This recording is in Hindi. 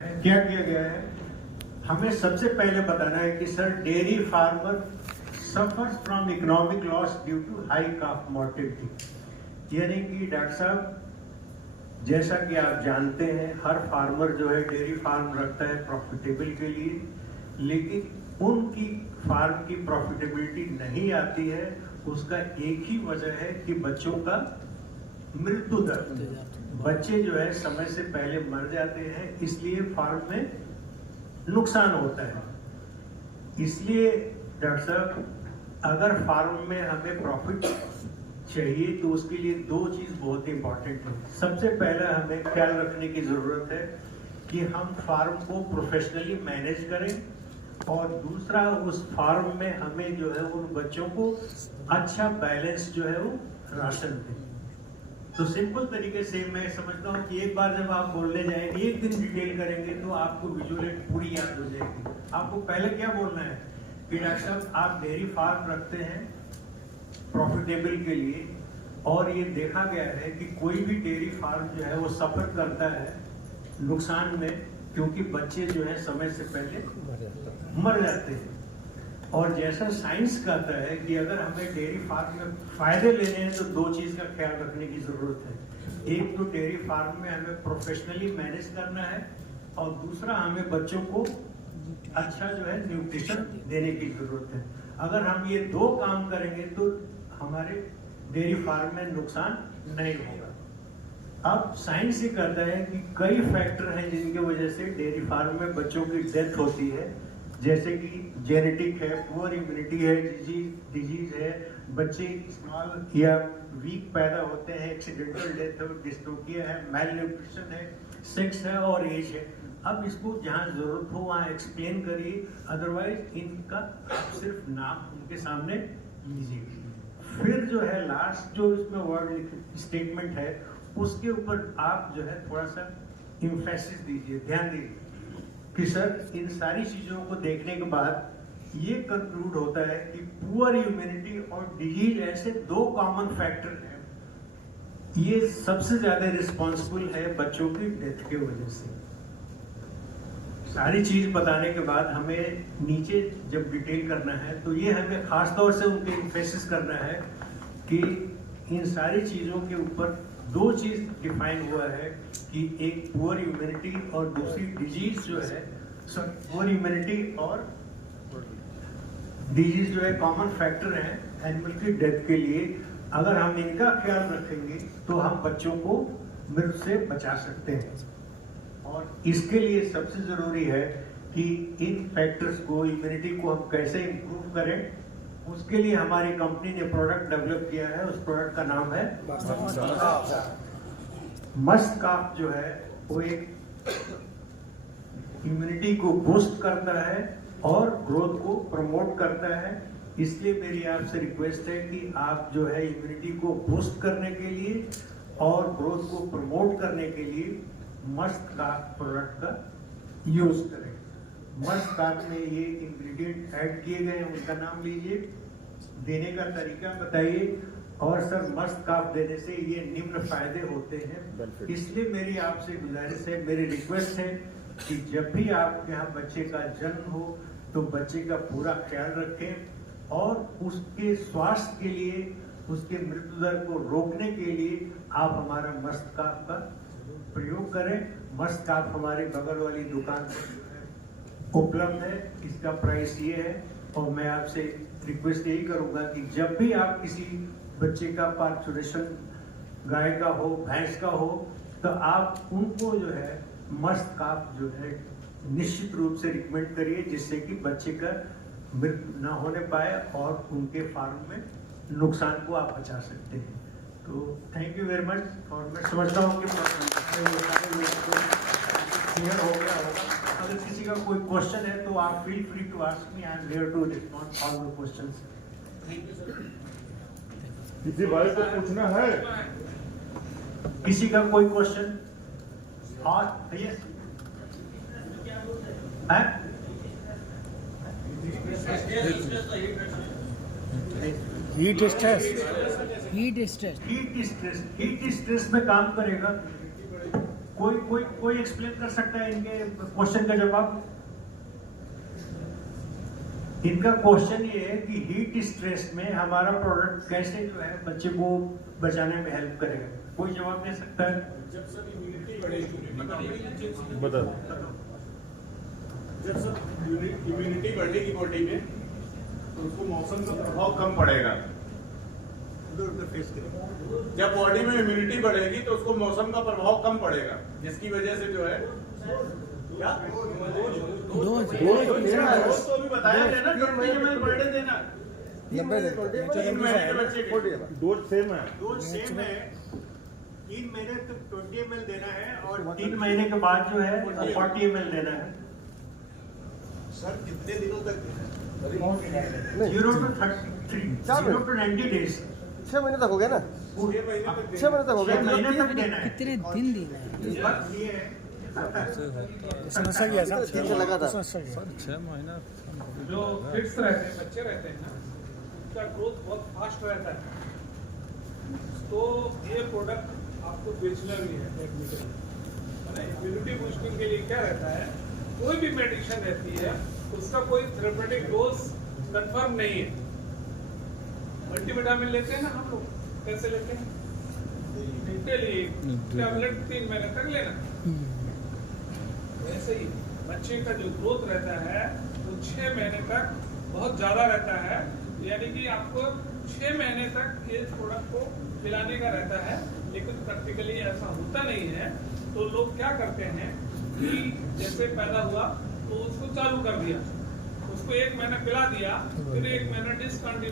क्या किया गया है, हमें सबसे पहले बताना है कि sir dairy farmer suffers from economic loss due to high calf mortality. यानी कि डॉक्टर साहब, जैसा कि आप जानते हैं हर फार्मर जो है डेयरी फार्म रखता है प्रॉफिटेबल के लिए, लेकिन उनकी फार्म की प्रॉफिटेबिलिटी नहीं आती है। उसका एक ही वजह है कि बच्चों का मृत्यु दर, बच्चे जो है समय से पहले मर जाते हैं, इसलिए फार्म में नुकसान होता है। इसलिए डॉक्टर साहब, अगर फार्म में हमें प्रॉफिट चाहिए तो उसके लिए दो चीज बहुत इंपॉर्टेंट है। सबसे पहला हमें ख्याल रखने की जरूरत है कि हम फार्म को प्रोफेशनली मैनेज करें, और दूसरा उस फार्म में हमें जो है उन बच्चों को अच्छा बैलेंस जो है वो राशन दें। तो सिंपल तरीके से मैं समझता हूँ कि एक बार जब आप बोलने जाएंगे, एक दिन डिटेल करेंगे तो आपको विजुअल पूरी याद हो जाएगी। आपको पहले क्या बोलना है कि डॉक्टर साहब आप डेयरी फार्म रखते हैं प्रॉफिटेबल के लिए, और ये देखा गया है कि कोई भी डेयरी फार्म जो है वो सफर करता है नुकसान में, क्योंकि बच्चे जो है समय से पहले मर जाते हैं। और जैसा साइंस कहता है कि अगर हमें डेयरी फार्म में फायदे लेने हैं तो दो चीज का ख्याल रखने की जरूरत है। एक तो डेयरी फार्म में हमें प्रोफेशनली मैनेज करना है, और दूसरा हमें बच्चों को अच्छा जो है न्यूट्रिशन देने की जरूरत है। अगर हम ये दो काम करेंगे तो हमारे डेयरी फार्म में नुकसान नहीं होगा। अब साइंस ये कहता है कि कई फैक्टर हैं जिनकी वजह से डेयरी फार्म में बच्चों की डेथ होती है, जैसे कि जेनेटिक है, पुअर इम्यूनिटी है, डिजीज है, बच्चे स्मॉल या वीक पैदा होते हैं, एक्सीडेंटल डेथ है, डिस्ट्रोफिया है, मैल न्यूट्रिशन है, सेक्स है और एज है। अब इसको जहाँ जरूरत हो वहाँ एक्सप्लेन करिए, अदरवाइज इनका सिर्फ नाम उनके सामने लीजिए। फिर जो है लास्ट जो इसमें वर्ड स्टेटमेंट है उसके ऊपर आप जो है थोड़ा सा इम्फेसिस दीजिए, ध्यान दीजिए कि सर इन सारी चीजों को देखने के बाद ये कंक्लूड होता है कि पुअर इम्यूनिटी और डिजीज ऐसे दो कॉमन फैक्टर हैं, ये सबसे ज्यादा रिस्पॉन्सिबल है बच्चों की डेथ की वजह से। सारी चीज बताने के बाद हमें नीचे जब डिटेल करना है तो ये हमें खास तौर से उनके इम्फेसिस करना है कि इन सारी चीजों के ऊपर दो चीज डिफाइन हुआ है कि एक पुअर इम्यूनिटी और दूसरी डिजीज जो है, पुअर इम्यूनिटी और डिजीज जो है कॉमन फैक्टर है एनिमल की डेथ के लिए। अगर हम इनका ख्याल रखेंगे तो हम बच्चों को मृत्यु से बचा सकते हैं, और इसके लिए सबसे जरूरी है कि इन फैक्टर्स को, इम्यूनिटी को हम कैसे इंप्रूव करें। उसके लिए हमारी कंपनी ने प्रोडक्ट डेवलप किया है, उस प्रोडक्ट का नाम है मस्ट काफ। जो है वो एक इम्यूनिटी को बूस्ट करता है और ग्रोथ को प्रमोट करता है। इसलिए मेरी आपसे रिक्वेस्ट है कि आप जो है इम्यूनिटी को बूस्ट करने के लिए और ग्रोथ को प्रमोट करने के लिए मस्ट काफ प्रोडक्ट का यूज करें। मस्ट काफ में ये इंग्रेडिएंट ऐड किए गए हैं, उनका नाम लीजिए, देने का तरीका बताइए, और सर मस्ट काफ देने से ये निम्न फायदे होते हैं। इसलिए मेरी आपसे गुजारिश है, मेरी रिक्वेस्ट है कि जब भी आपके यहाँ बच्चे का जन्म हो तो बच्चे का पूरा ख्याल रखें, और उसके स्वास्थ्य के लिए, उसके मृत्यु दर को रोकने के लिए आप हमारा मस्ट काफ का प्रयोग करें। मस्ट काफ हमारे बगल वाली दुकान पर उपलब्ध है, इसका प्राइस ये है। और मैं आपसे रिक्वेस्ट यही करूंगा कि जब भी आप किसी बच्चे का पार्चुरेशन गाय का हो, भैंस का हो, तो आप उनको जो है मस्ट काफ जो है निश्चित रूप से रिकमेंड करिए, जिससे कि बच्चे का मृत्यु ना होने पाए और उनके फार्म में नुकसान को आप बचा सकते हैं। तो थैंक यू वेरी मच। और मैं समझता हूँ कि क्लियर हो गया होगा। अगर किसी का कोई क्वेश्चन है तो आप feel free to ask me, I am here to respond all the questions. किसी भाई को पूछना है? किसी का कोई क्वेश्चन? और yes heat stress heat stress में काम करेगा। कोई एक्सप्लेन कर सकता है इनके क्वेश्चन का जवाब? इनका क्वेश्चन ये है कि हीट स्ट्रेस में हमारा प्रोडक्ट कैसे जो है बच्चे को बचाने में हेल्प करेगा। कोई जवाब दे सकता है? जब सब इम्यूनिटी बढ़ेगी, बता जब सब इम्यूनिटी बढ़ेगी बॉडी में तो उसको मौसम का प्रभाव कम पड़ेगा। जब बॉडी में इम्यूनिटी बढ़ेगी तो उसको मौसम का प्रभाव कम पड़ेगा, जिसकी वजह से जो है क्या डोज तो अभी बताया गया ना, 20 ml पर डे देना। 3 महीने के बच्चे के डोज सेम है। डोज सेम है, 3 महीने तक 20 ml देना है और 3 महीने के बाद जो है 40 ml देना है। सर कितने दिनों तक देना है? 0 to 90 days। 6 महीने तक हो गया ना? 6 महीने तक 6 महीने तक हो 6 गया। महीने तक देना है। कितने दिन देना है? इस बात ये है समस्या क्या है? 3 से लगा था। समस्या क्या है? जो फिट्स रहते हैं, बच्चे रहते हैं ना, उनका ग्रोथ बहुत फास्ट रहता है। तो ये प्रोडक्ट आपको बेचना भी है इम्यूनिटी बूस्टिंग के लिए। क्या रहता है, कोई भी मेडिसिन रहती है उसका कोई थेरेपेटिक डोज कंफर्म नहीं है। मल्टीविटामिन लेते हैं ना हम लोग, कैसे लेते हैं? डेली टैबलेट 3 महीने तक लेना। वैसे ही बच्चे का जो ग्रोथ रहता है वो 6 महीने तक बहुत ज्यादा रहता है, यानी कि आपको 6 महीने तक इस प्रोडक्ट को खिलाने का रहता है। लेकिन प्रैक्टिकली ऐसा होता नहीं है। तो लोग क्या करते हैं कि जैसे पैदा हुआ तो उसको चालू कर दिया, उसको 1 महीना पिला दिया, फिर 1 महीना डिसकंटिन्यू